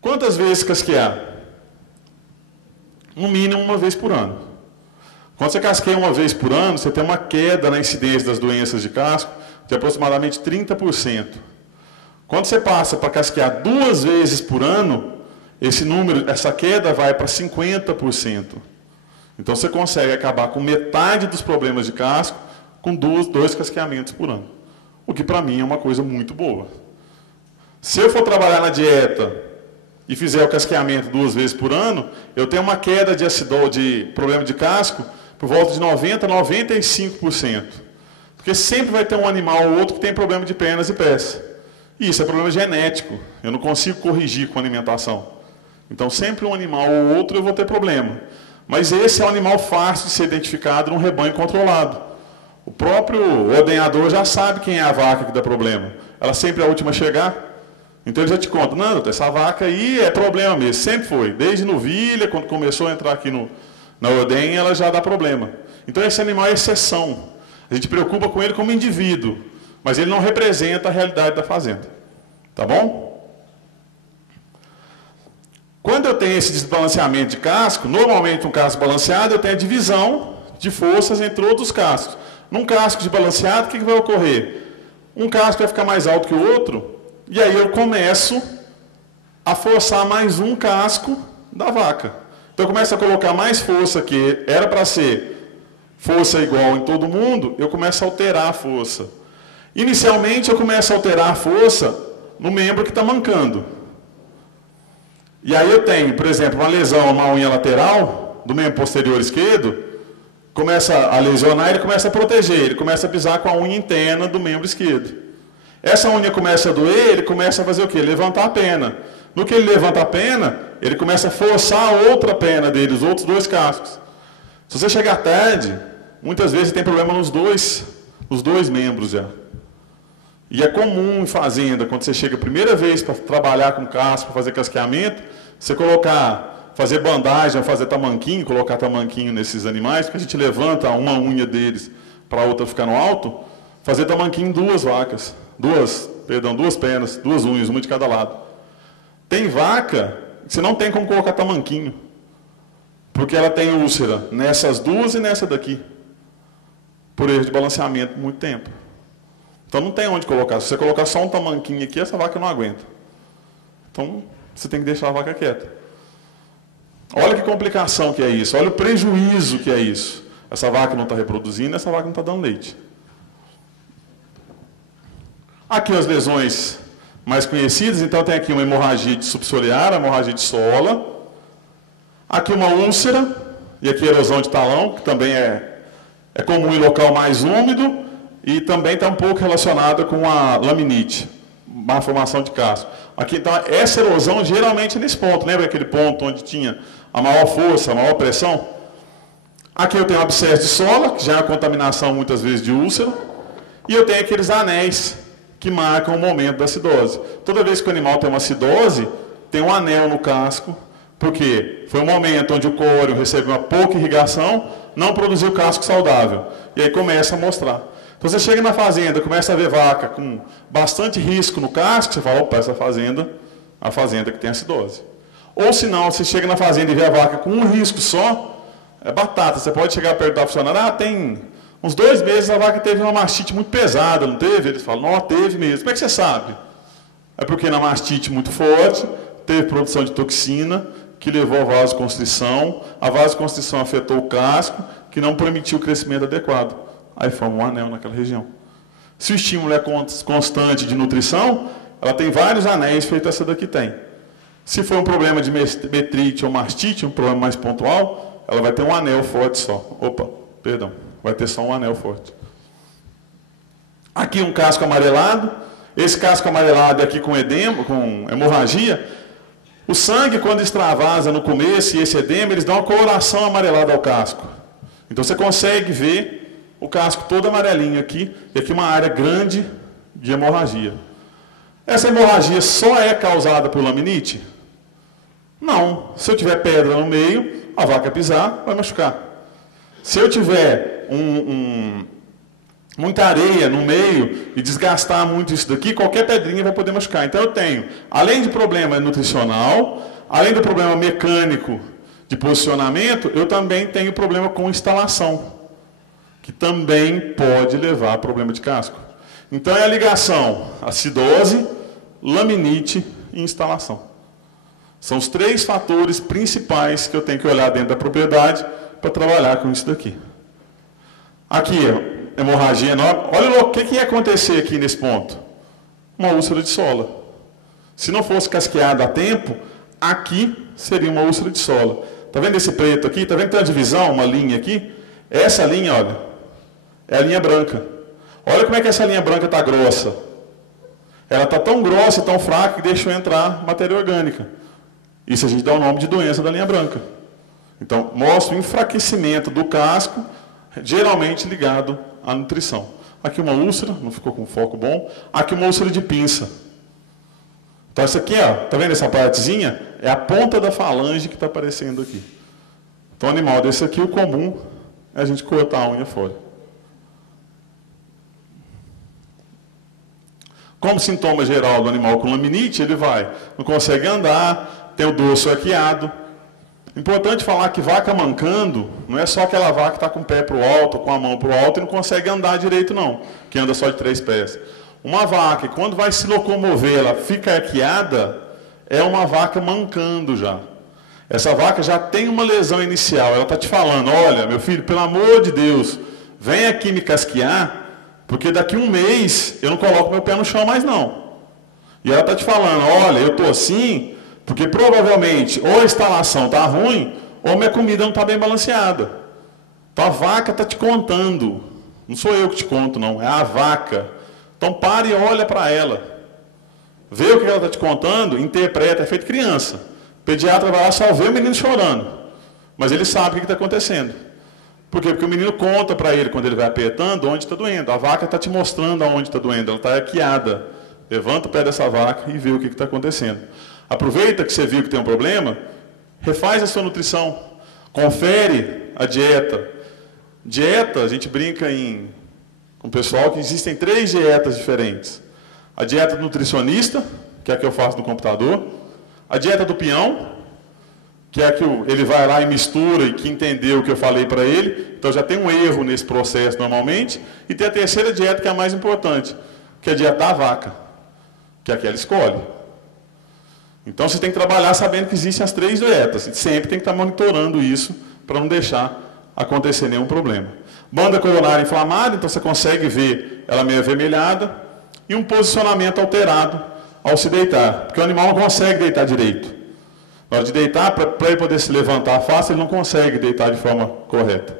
Quantas vezes casquear? No mínimo uma vez por ano. Quando você casqueia uma vez por ano, você tem uma queda na incidência das doenças de casco de aproximadamente 30%. Quando você passa para casquear 2 vezes por ano, esse número, essa queda vai para 50%. Então você consegue acabar com metade dos problemas de casco com 2 casqueamentos por ano. O que para mim é uma coisa muito boa. Se eu for trabalhar na dieta e fizer o casqueamento 2 vezes por ano, eu tenho uma queda de problema de casco por volta de 90% a 95%. Porque sempre vai ter um animal ou outro que tem problema de pernas e pés. E isso é problema genético. Eu não consigo corrigir com alimentação. Então sempre um animal ou outro eu vou ter problema. Mas esse é um animal fácil de ser identificado num rebanho controlado. O próprio ordenhador já sabe quem é a vaca que dá problema. Ela sempre é a última a chegar. Então ele já te conta, não, doutor, essa vaca aí é problema mesmo, sempre foi. Desde novilha, quando começou a entrar aqui na ordenha, ela já dá problema. Então esse animal é exceção. A gente preocupa com ele como indivíduo, mas ele não representa a realidade da fazenda. Tá bom? Quando eu tenho esse desbalanceamento de casco, normalmente um casco balanceado, eu tenho a divisão de forças entre outros cascos. Num casco desbalanceado, o que vai ocorrer? Um casco vai ficar mais alto que o outro, e aí eu começo a forçar mais um casco da vaca. Então eu começo a colocar mais força, que era para ser força igual em todo mundo, eu começo a alterar a força. Inicialmente eu começo a alterar a força no membro que está mancando. E aí eu tenho, por exemplo, uma lesão, uma unha lateral do membro posterior esquerdo, começa a lesionar, ele começa a proteger, ele começa a pisar com a unha interna do membro esquerdo. Essa unha começa a doer, ele começa a fazer o quê? Levantar a pena. No que ele levanta a pena, ele começa a forçar a outra pena dele, os outros 2 cascos. Se você chegar tarde, muitas vezes tem problema nos dois membros já. E é comum em fazenda, quando você chega a primeira vez para trabalhar com casco, para fazer casqueamento, você fazer bandagem, fazer tamanquinho, colocar tamanquinho nesses animais, porque a gente levanta uma unha deles para a outra ficar no alto, fazer tamanquinho em 2 vacas. 2 penas, 2 unhas, uma de cada lado. Tem vaca que você não tem como colocar tamanquinho, porque ela tem úlcera nessas 2 e nessa daqui, por erro de balanceamento por muito tempo. Então não tem onde colocar. Se você colocar só um tamanquinho aqui, essa vaca não aguenta. Então você tem que deixar a vaca quieta. Olha que complicação que é isso, olha o prejuízo que é isso. Essa vaca não está reproduzindo, essa vaca não está dando leite. Aqui as lesões mais conhecidas, então tem aqui uma hemorragia de subsolear, hemorragia de sola. Aqui uma úlcera, e aqui erosão de talão, que também é comum em local mais úmido, e também está um pouco relacionada com a laminite, má formação de casco. Aqui, então, essa erosão geralmente é nesse ponto, lembra aquele ponto onde tinha a maior força, a maior pressão? Aqui eu tenho um abscesso de sola, que já é uma contaminação muitas vezes de úlcera, e eu tenho aqueles anéis que marcam o momento da acidose. Toda vez que o animal tem uma acidose, tem um anel no casco, porque foi um momento onde o córeo recebeu uma pouca irrigação, não produziu casco saudável, e aí começa a mostrar. Então você chega na fazenda, começa a ver vaca com bastante risco no casco, você fala, opa, essa fazenda é a fazenda que tem acidose. Ou se não, você chega na fazenda e vê a vaca com um risco só, é batata. Você pode chegar perto da funcionária, tem uns 2 meses a vaca teve uma mastite muito pesada, não teve? Eles falam, não, teve mesmo. Como é que você sabe? É porque na mastite muito forte, teve produção de toxina, que levou à vasoconstrição, a vasoconstrição afetou o casco, que não permitiu o crescimento adequado. Aí forma um anel naquela região. Se o estímulo é constante de nutrição, ela tem vários anéis, feito essa daqui tem. Se for um problema de metrite ou mastite, um problema mais pontual, ela vai ter um anel forte só. Opa, perdão, vai ter só um anel forte. Aqui um casco amarelado. Esse casco amarelado aqui com edema, com hemorragia. O sangue, quando extravasa no começo e esse edema, eles dão uma coloração amarelada ao casco. Então você consegue ver o casco todo amarelinho aqui, e aqui uma área grande de hemorragia. Essa hemorragia só é causada por laminite? Não. Se eu tiver pedra no meio, a vaca pisar, vai machucar. Se eu tiver um muita areia no meio e desgastar muito isso daqui, qualquer pedrinha vai poder machucar. Então eu tenho, além de problema nutricional, além do problema mecânico de posicionamento, eu também tenho problema com instalação, que também pode levar a problema de casco. Então é a ligação acidose, laminite e instalação. São os 3 fatores principais que eu tenho que olhar dentro da propriedade para trabalhar com isso daqui. Aqui, hemorragia enorme. Olha o que ia acontecer aqui nesse ponto. Uma úlcera de sola. Se não fosse casqueado a tempo, aqui seria uma úlcera de sola. Está vendo esse preto aqui? Está vendo que tem uma divisão, uma linha aqui? Essa linha, olha, é a linha branca. Olha como é que essa linha branca está grossa. Ela está tão grossa e tão fraca que deixou entrar matéria orgânica. Isso a gente dá o nome de doença da linha branca. Então, mostra o enfraquecimento do casco, geralmente ligado à nutrição. Aqui uma úlcera, não ficou com foco bom. Aqui uma úlcera de pinça. Então, essa aqui, ó, tá vendo essa partezinha? É a ponta da falange que está aparecendo aqui. Então, animal desse aqui, o comum é a gente cortar a unha fora. Como sintoma geral do animal com laminite, ele não consegue andar, tem o dorso arqueado. Importante falar que vaca mancando não é só aquela vaca que está com o pé para o alto, com a mão para o alto e não consegue andar direito não, que anda só de 3 pés. Uma vaca, quando vai se locomover, ela fica arqueada, é uma vaca mancando já. Essa vaca já tem uma lesão inicial, ela está te falando, olha, meu filho, pelo amor de Deus, vem aqui me casquear, porque daqui 1 mês eu não coloco meu pé no chão mais não. E ela está te falando, olha, eu estou assim, porque provavelmente ou a instalação está ruim, ou minha comida não está bem balanceada. Então a vaca está te contando. Não sou eu que te conto, não, é a vaca. Então pare e olha para ela. Vê o que ela está te contando, interpreta, é feito criança. O pediatra vai lá só ver o menino chorando. Mas ele sabe o que está acontecendo. Por quê? Porque o menino conta para ele, quando ele vai apertando, onde está doendo. A vaca está te mostrando aonde está doendo, ela está arqueada. Levanta o pé dessa vaca e vê o que está acontecendo. Aproveita que você viu que tem um problema, refaz a sua nutrição, confere a dieta. Dieta, a gente brinca com o pessoal que existem 3 dietas diferentes. A dieta do nutricionista, que é a que eu faço no computador. A dieta do peão, que é a que ele vai lá e mistura e que entendeu o que eu falei para ele. Então já tem um erro nesse processo normalmente. E tem a terceira dieta, que é a mais importante, que é a dieta da vaca, que é a que ela escolhe. Então você tem que trabalhar sabendo que existem as 3 dietas. E sempre tem que estar monitorando isso para não deixar acontecer nenhum problema. Banda coronária inflamada, então você consegue ver ela meio avermelhada. E um posicionamento alterado ao se deitar. Porque o animal não consegue deitar direito. Na hora de deitar, para ele poder se levantar fácil, ele não consegue deitar de forma correta.